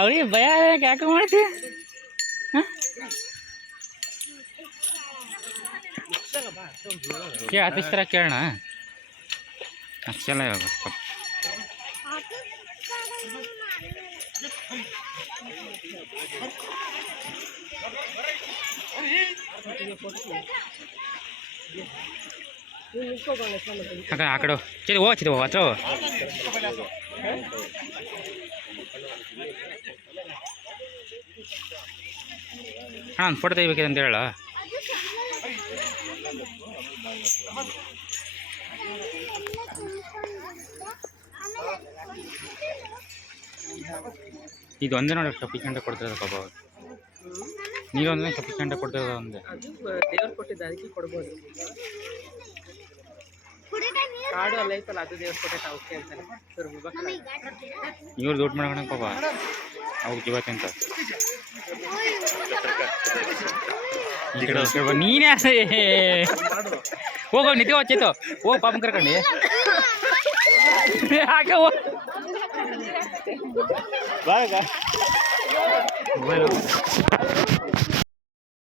ಅವ್ರಿಗೆ ಭಯ ಯಾಕೆ ಮಾಡ್ತೀವಿ. ಆತಿಸ್ತರ ಕೇಳೋಣ ಅಷ್ಟೆಲ್ಲ ಇವಾಗ ಆ ಕಡೆ ಹೋಗ್ತಿದ್ದೆ ಹತ್ರ ಒಂದು ಫೋಟೋ ತೆಗಿಬೇಕಿದೆ ಅಂತ ಹೇಳ. ಇದು ಒಂದೇ ನೋಡಿ ಸಫಿಷಿಯೆಂಟ್ ಕೊಡ್ತಿರೋದು ಪಾಪ ಅವ್ರು. ನೀರೊಂದೇ ಸಫಿಷಿಯೆಂಟ್ ಕೊಡ್ತಿರೋದು ಒಂದೇ. ದೇವ್ರು ಕೊಟ್ಟಿದ್ದ ಅದಕ್ಕೆ ಕೊಡ್ಬೋದು. ಕಾಡು ಅಲ್ಲ ಐತಲ್ಲ ಅದು ದೇವ್ರು ಕೊಟ್ಟೈತೆ ಅವಕ್ಕೆ ಅಂತಾರೆ. ಇವ್ರು ದುಡ್ಡು ಮಾಡ್ಕೊಳಕ್ ಪಾಪ ಅವ್ರ ಜೀವತೆ ಅಂತ. ಈ ಕಡೆ ನೀನೇ ಹೋಗೋ ನಿತ್ಯ ಹಚ್ಚಿತ್ತು ಹೋಗಿ ಪಾಪ ಕರ್ಕೊಂಡು ಯಾಕೆ ಮೊಬೈಲು